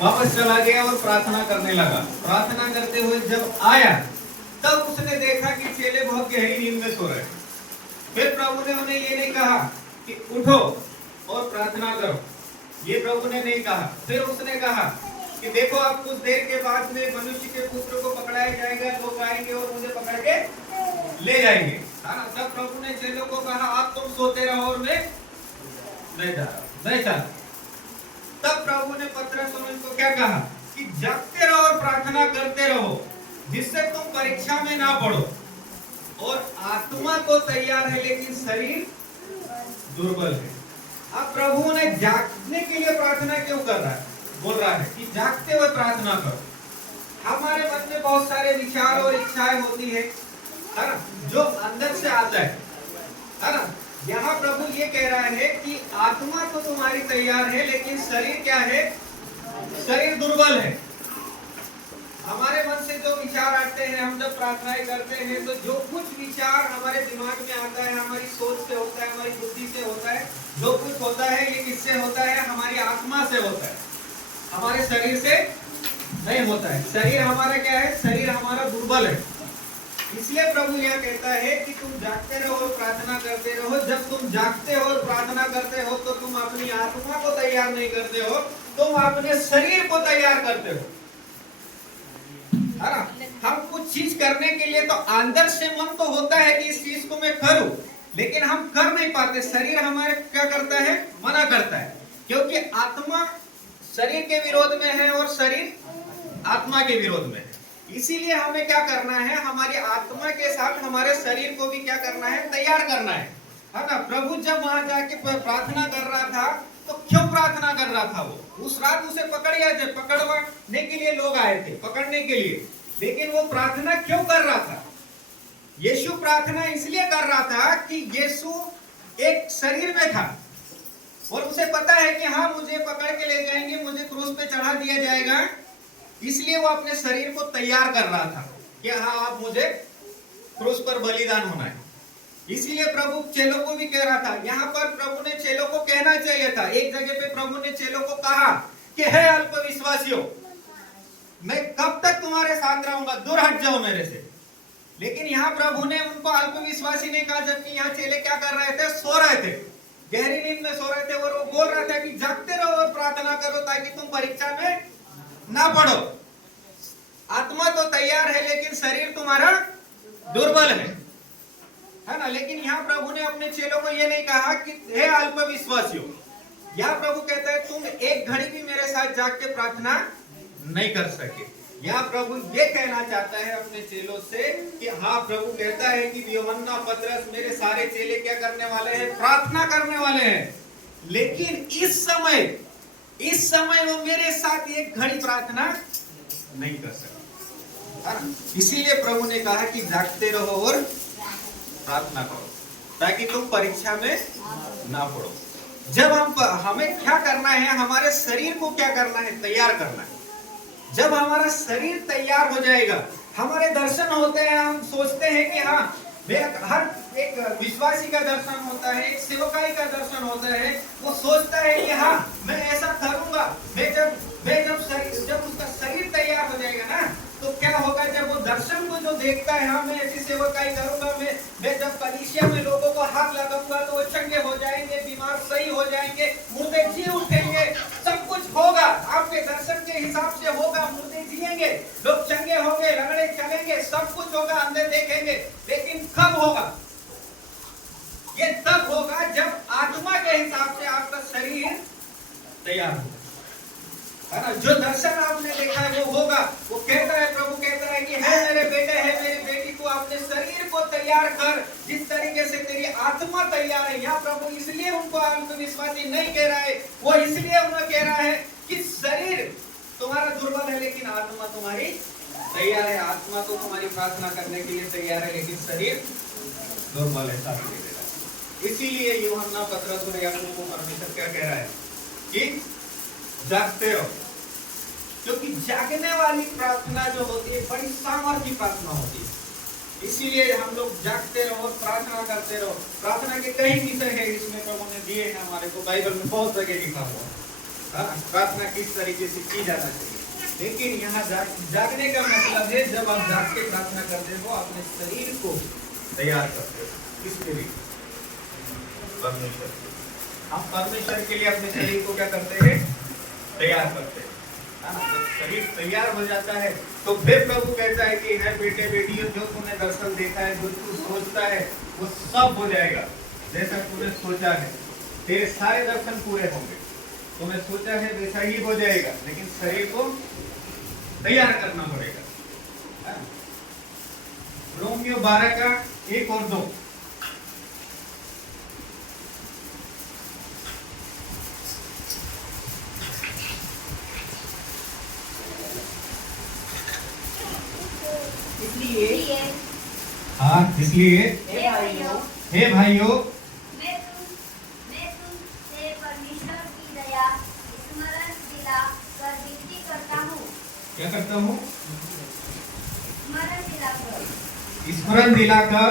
वापस चला गया और प्रार्थना करने लगा। प्रार्थना करते हुए जब आया तब उसने देखा कि चेले बहुत गहरी नींद में सो रहे। फिर प्रभु ने उन्हें ये नहीं कहा कि उठो और प्रार्थना करो, ये प्रभु ने नहीं कहा। फिर उसने कहा कि देखो अब कुछ देर के बाद में मनुष्य के पुत्र को पकड़ाया जाएगा, लोग आएंगे और मुझे पकड़ के ले जाएंगे। तब प्रभु ने चेलों को कहा आप तुम सोते रहो और मैं नहीं जा रहा, नहीं चला। तब प्रभु ने पतरस और उनको क्या कहा कि जागते रहो और प्रार्थना करते रहो जिससे तुम परीक्षा में ना पड़ो। और आत्मा तो तैयार है लेकिन शरीर दुर्बल है। अब प्रभु ने जागने के लिए प्रार्थना क्यों कर रहा है, बोल रहा है कि जागते हुए प्रार्थना करो। हमारे मन में बहुत सारे विचार और इच्छाएं होती है ना, जो अंदर से आता है ना। यहाँ प्रभु ये कह रहा है कि आत्मा तो तुम्हारी तैयार है लेकिन शरीर क्या है, शरीर दुर्बल है। हमारे मन से जो विचार आते हैं, हम जब प्रार्थनाएं करते हैं तो जो कुछ विचार हमारे दिमाग में आता है, हमारी सोच से होता है, हमारी बुद्धि से होता है, जो कुछ होता है ये किससे होता है, हमारी आत्मा से होता है, हमारे शरीर से नहीं होता है। शरीर हमारा क्या है, शरीर हमारा दुर्बल है। इसलिए प्रभु यह कहता है कि तुम जागते रहो और प्रार्थना करते रहो। जब तुम जागते हो और प्रार्थना करते हो तो तुम अपनी आत्मा को तैयार नहीं करते हो, तुम अपने शरीर को तैयार करते हो, है ना। हम कुछ चीज करने के लिए तो अंदर से मन तो होता है कि इस चीज को मैं करूं, लेकिन हम कर नहीं पाते। शरीर हमारे क्या करता है, मना करता है, क्योंकि आत्मा शरीर के विरोध में है और शरीर आत्मा के विरोध में है। इसीलिए हमें क्या करना है, हमारी आत्मा के साथ हमारे शरीर को भी क्या करना है, तैयार करना है ना। प्रभु जब वहां जाके प्रार्थना कर रहा था तो क्यों प्रार्थना कर रहा था वो? उस रात उसे पकड़ने के लिए लोग आए थे, पकड़ने के लिए, लेकिन वो प्रार्थना क्यों कर रहा था? यीशु प्रार्थना इसलिए कर रहा था कि यीशु एक शरीर में था और उसे पता है कि हाँ मुझे पकड़ के ले जाएंगे, मुझे क्रूस पे चढ़ा दिया जाएगा। इसलिए वो अपने शरीर को तैयार कर रहा था कि हाँ अब मुझे क्रूस पर बलिदान होना है। इसीलिए प्रभु चेलों को भी कह रहा था। यहाँ पर प्रभु ने चेलों को कहना चाहिए था, एक जगह पे प्रभु ने चेलों को कहा कि हे अल्पविश्वासियों, मैं कब तक तुम्हारे साथ रहूंगा, दूर हट जाओ मेरे से। लेकिन यहाँ प्रभु ने उनको अल्पविश्वासी नहीं कहा, जबकि यहाँ चेले क्या कर रहे थे, सो रहे थे, गहरी नींद में सो रहे थे। और वो बोल रहा था कि जागते रहो और प्रार्थना करो ताकि तुम परीक्षा में ना पड़ो। आत्मा तो तैयार है लेकिन शरीर तुम्हारा दुर्बल है ना। लेकिन यहाँ प्रभु ने अपने चेलों को ये नहीं कहा कि हे अल्पविश्वासियों। यहाँ प्रभु कहता है तुम एक घड़ी भी मेरे साथ जाग के प्रार्थना नहीं कर सके। यहाँ प्रभु ये कहना चाहता है अपने चेलों से कि हाँ, प्रभु कहता है कि यूहन्ना, पतरस, मेरे सारे चेले क्या करने वाले हैं, प्रार्थना करने वाले हैं। लेकिन इस समय वो मेरे साथ एक घड़ी प्रार्थना नहीं कर सकते। इसीलिए प्रभु ने कहा कि जागते रहो और प्रार्थना करो ताकि तुम परीक्षा में ना पड़ो। जब हमें क्या करना है, हमारे शरीर को क्या करना है, तैयार करना है। जब हमारा शरीर तैयार हो जाएगा, हमारे दर्शन होते हैं, हम सोचते हैं कि हाँ, हर एक विश्वासी का दर्शन होता है, एक सेवकाई का दर्शन होता है। वो सोचता है कि हाँ मैं ऐसा करूंगा। जब उसका शरीर तैयार हो जाएगा ना, तो क्या होगा, जब वो दर्शन को जो देखता है, हाँ मैं ऐसी सेवकाई करूंगा, मैं जब कलीसिया में लोगों को हाथ लगाऊंगा तो वो चंगे हो जाएंगे, बीमार सही हो जाएंगे, मुर्दे जी उठेंगे, सब कुछ होगा आपके दर्शन के हिसाब से होगा। मुर्दे जिएंगे, लोग चंगे होंगे, लंगड़े चलेंगे, सब कुछ होगा, अंधे देखेंगे। लेकिन कब होगा? ये तब होगा जब आत्मा के हिसाब से आपका शरीर तैयार होगा, है ना। जो दर्शन आपने देखा है वो होगा। वो कहता है, प्रभु कहता है कि है मेरे बेटे, है मेरी बेटी, को अपने शरीर को तैयार कर जिस तरीके से तेरी आत्मा तैयार है। यहाँ प्रभु इसलिए उनको अल्पविश्वासी नहीं कह रहा है, वो इसलिए उन्हें कह रहा है कि शरीर तुम्हारा दुर्बल है लेकिन आत्मा तुम्हारी तैयार है। आत्मा तो तुम्हारी प्रार्थना करने के लिए तैयार है लेकिन शरीर दुर्बल है। इसीलिए यूहन्ना, पतरस और याकूब को परमेश्वर क्या कह रहा है कि जागते रहो, क्योंकि जागने वाली प्रार्थना जो होती है बड़ी सामर्थ्य प्रार्थना होती है। इसीलिए हम लोग जागते रहो, प्रार्थना करते रहो। प्रार्थना के कई विषय है इसमें प्रभु ने दिए हैं हमारे को, बाइबल में बहुत जगह लिखा हुआ है। प्रार्थना किस तरीके से की जाना चाहिए। लेकिन यहाँ जागने का मतलब है जब आप जाग के प्रार्थना करते हो अपने शरीर को तैयार करते हो। किसके लिए? परमेश्वर। हम परमेश्वर के लिए अपने शरीर को क्या करते हैं? तैयार करते हैं। जब शरीर तैयार हो जाता है तो फिर प्रभु कहता है कि है बेटे बेटियों, जो तूने दर्शन देखा है, जो तू सोचता है, वो सब हो जाएगा जैसा तूने सोचा है। तेरे सारे दर्शन पूरे होंगे। तूने सोचा है वैसा ही हो जाएगा, लेकिन शरीर को तैयार करना पड़ेगा। रोमियो 12 का 1 और 2। इसलिए हाँ, इसलिए हे भाइयों मैं तुमसे परमेश्वर की दया स्मरण दिला कर विनती करता हूँ। क्या करता हूँ? स्मरण दिलाकर